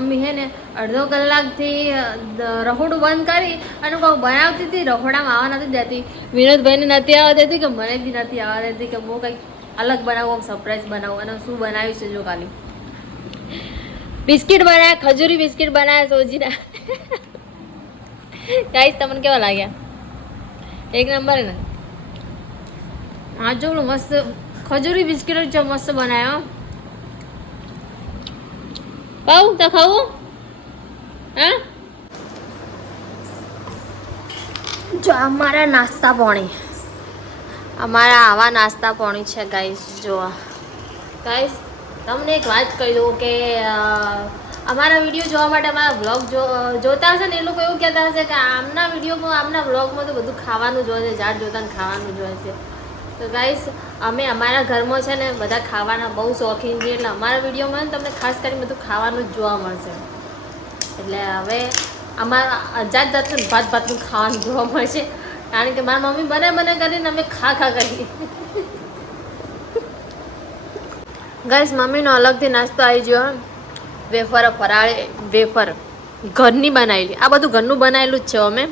Mummy હે ને અડધો કલાકથી રહોડું બંધ કરી અને કોઈ બનાવતી હતી, રહોડામાં આવવા નથી દેતી. વિનોદભાઈને નથી આવવા દેતી કે મને બી નથી આવવા દેતી કે હું કંઈક અલગ બનાવું, સરપ્રાઈઝ બનાવું. અને શું બનાવ્યું છે જો ખાલી બિસ્કિટ બનાવ્યા, ખજૂરી બિસ્કિટ બનાવ્યા સોજીના. ગાઈસ તમને કેવા લાગ્યા? એક નંબર ને. હા જો મસ્ત ખજૂરી બિસ્કિટ છે, મસ્ત બનાવ્યો. પાઉં તો ખાવું? હા જો અમારા નાસ્તા પાણી, અમારા આવા નાસ્તા પાણી છે ગાઈસ. જો ગાઈસ તમને એક વાત કહી દઉં કે અમારા વિડીયો જોવા માટે અમારા વ્લોગ જોતા હશે ને એ લોકો એવું કહેતા હશે કે આમના વિડીયોમાં, આમના વ્લોગમાં તો બધું ખાવાનું જ હોય છે, જાત જોતા ખાવાનું જ હોય છે. તો ગાઈસ અમે અમારા ઘરમાં છે ને બધા ખાવાના બહુ શોખીન છે, એટલે અમારા વિડીયોમાં તમને ખાસ કરીને બધું ખાવાનું જ જોવા મળશે. એટલે હવે અમારા જાત જાતનું ભાતનું ખાવાનું જોવા મળશે, કારણ કે મારી મમ્મી બને કરીને અમે ખા કરીએ. ગાઈસ મમ્મીનો અલગથી નાસ્તો આવી ગયો, વેફર, ફરાળી વેફર ઘરની બનાવેલી. આ બધું ઘરનું બનાવેલું જ છે. અમે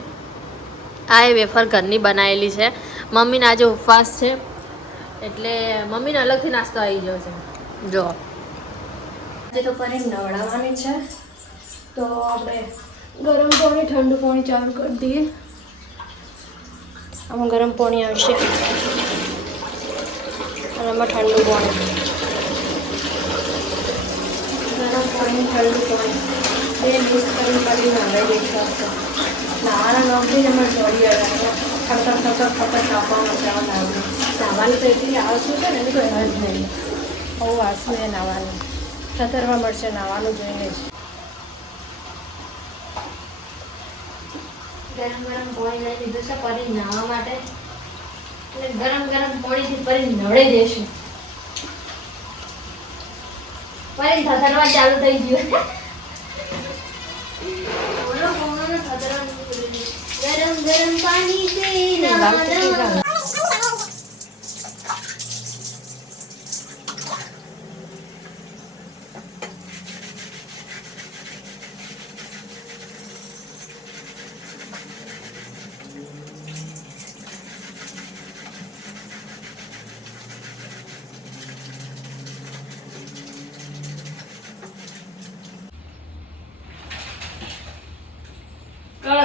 આ એ વેફર ઘરની બનાવેલી છે. મમ્મીને આજે ઉપવાસ છે એટલે મમ્મીને અલગથી નાસ્તો આવી ગયો છે. જો આજે તો પનીર નવડાવવાની છે, તો આપણે ગરમ પાણી ઠંડુ પાણી ચાલુ કરી દઈએ. આમાં ગરમ પાણી આવશે અને આમાં ઠંડુ પાણી. ગરમ પાણી ઠંડુ પાણી બે મિક્સ કરી નાખી દઈશું. નાવાના નોકરી જ અમારે જોડી આવે, ખતર નાખવાનું છે. નાવાની તો એટલી આળસું છે ને એની કોઈ હદ નહીં. બહુ આળસું એ નાવાનું, ખતરવા મળશે નાવાનું જોઈને જ. ગરમ પાણી લઈ લીધું છે પરી નાહવા માટે, એટલે ગરમ પાણીથી પરી નવડે દેશું. પરી થથરવા ચાલુ થઈ ગયું. ગરમ પાણી સે નહાના.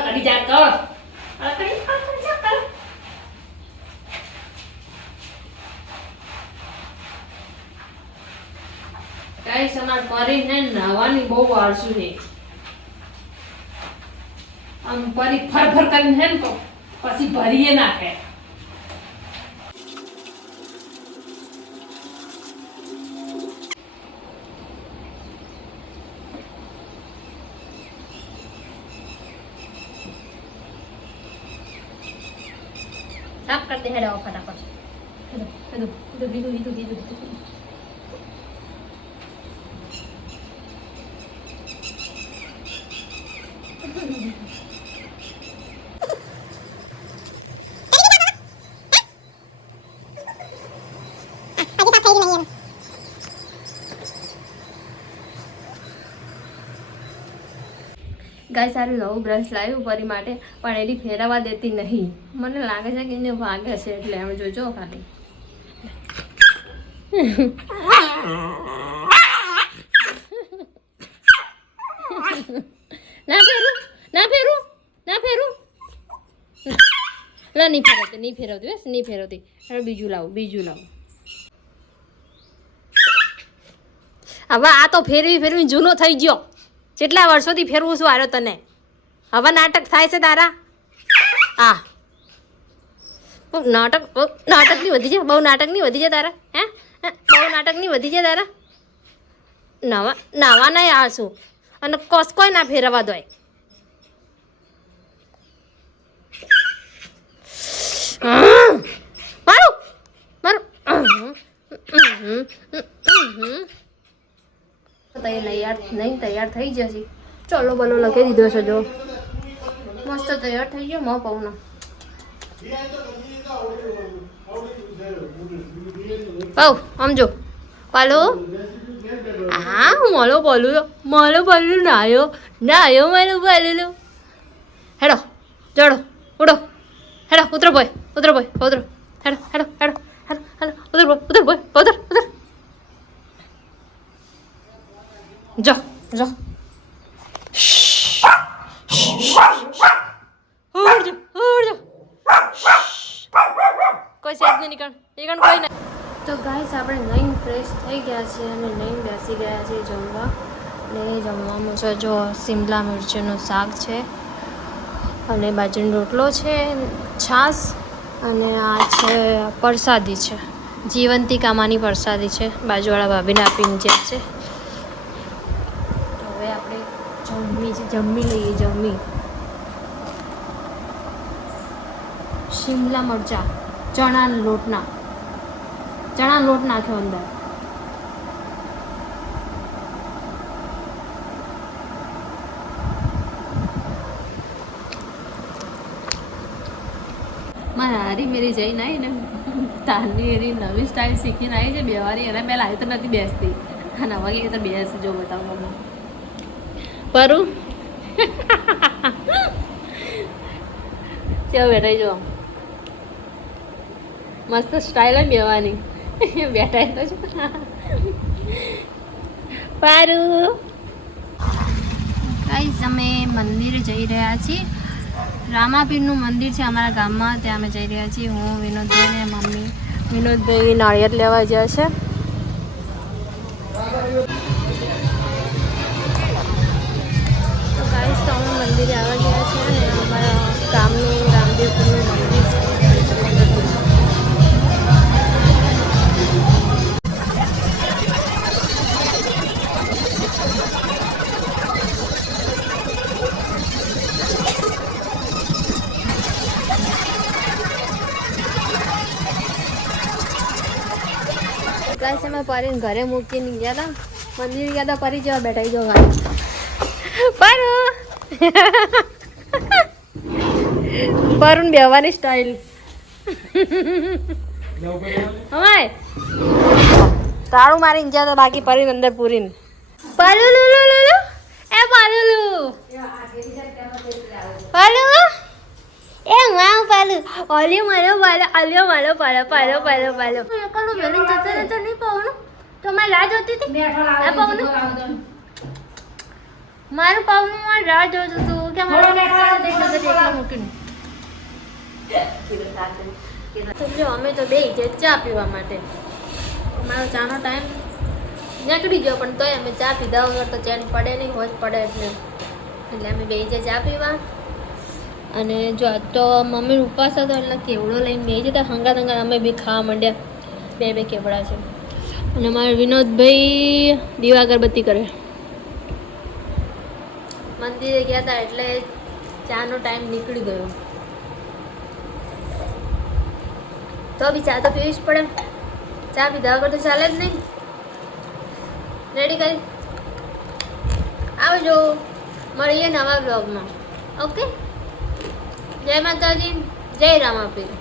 કડી જા કર. કઈ સમાર કરીને નાવાની બહુ આળસુ છે. આમ પરી ફર કરીને હે ને તો પછી ભરીએ નાખે. સાફ કરી દે હેડો ફટાફટ. કીધું. ગાય સારું નવું બ્રશ લાવ્યું પરી માટે, પણ એની ફેરવવા દેતી નહીં. મને લાગે છે કે એને વાગે છે, એટલે એમ જોજો ખાલી. ના ફેરું. લા નહીં ફેરવતી બસ નહીં ફેરવતી. હવે બીજું લાવું. હવે આ તો ફેરવી જૂનો થઈ ગયો. કેટલા વર્ષોથી ફેરવું છું આરો તને. હવે નાટક થાય છે તારા. હા નાટક ની વધી જાય, બહુ નાટક ની વધી જાય તારા. બહુ નાટક ની વધી જાય તારા. નાવા નહીં આવશું અને કોસકોય ના ફેરવા દોય. મારું તૈયાર થઈ જશે. ચલો બલો લખી દીધો છે. જો મસ્ત તૈયાર થઈ ગયો મો પૌનો. પૌ સમજો પાલો હા મારો બોલું નાયો મારો બોલું હેડો ચડો ઉડો હેડો ઉતરો બોય ઉતરો હેડો ઉતર જો કોઈ સેજ નહીં નીકળ કોઈ ના. તો ગાઈસ આપણે નહીં ફ્રેશ થઈ ગયા છે અને નહીં બેસી ગયા છે જમવા. ને જમવામાં છે જો શિમલા મિર્ચીનું શાક છે અને બાજરીનો રોટલો છે, છાશ અને આ છે પ્રસાદી છે, જીવંતી કામાની પ્રસાદી છે, બાજુવાળા ભાભીને આપીને જે છે. તો હવે આપણે જમી લઈએ. શિમલા મરચાં ચણાનો લોટ નાખ્યો અંદર. મારા હારી મેરી જઈને આવી ને તારની એની નવી સ્ટાઇલ શીખીને આવી છે બેવારી. એના પહેલાં આવી તો નથી બેસતી અને હવે એ તો બેસે જો બતાવું તમને પરું ચો બેઠા જો મસ્ત સ્ટાઇલ હોય બેવાની. બેઠા તો છું પારું. ગાઈસ અમે મંદિરે જઈ રહ્યા છીએ. રામાપીરનું મંદિર છે અમારા ગામમાં, ત્યાં અમે જઈ રહ્યા છીએ. હું વિનોદભાઈ ને મમ્મી. વિનોદભાઈ નાળિયેર લેવા ગયા છે. તો ગાઈસ તો અમે મંદિરે આવવા ગયા છે અને અમારા ગામનું રામદેવપીરનું મંદિર છે. ગાઈસ અમે પરીને ઘરે મૂકીને ગયા હતા, મંદિર ગયા હતા, પરી જેવા બેઠા જો ગાઈસ પરું બેવાની સ્ટાઇલ હમાય તાળું મારીને ગયા તો બાકી પરીને અંદર પૂરીને પાલું એ પાલું એ વાવ પાલું ઓલી મારો પાલો એકલો બેલીને જતો રહેતો નહીં પાવનું તો મારી રાહ જોતી હતી. આ પાવનું મારું પાવનું મારી રાહ જોતું હતું કે મારું મૂકીને તો જો અમે તો બે ચા પીવા માટે. મારો ચાનો ટાઈમ નીકળી ગયો પણ તોય અમે ચા પીધા વગર તો ચેન પડે નહીં, હોજ પડે એટલે અમે બે ચા પીવા. અને જો તો મમ્મીનો ઉપવાસ હતો એટલે કેવડો લઈને બે જતા હંગાત અમે બી ખાવા માંડ્યા. બે કેવડા છે અને મારા વિનોદભાઈ દીવા અગરબત્તી કરે. મંદિરે ગયા હતા એટલે ચાનો ટાઈમ નીકળી ગયો. તો બી ચા તો પીવી જ પડે, ચા પીધા વગર તો ચાલે જ નહીં. રેડી કરી આવજો, મળીએ નવા બ્લોગમાં. ઓકે, જય માતાજી, જય રામાપીર.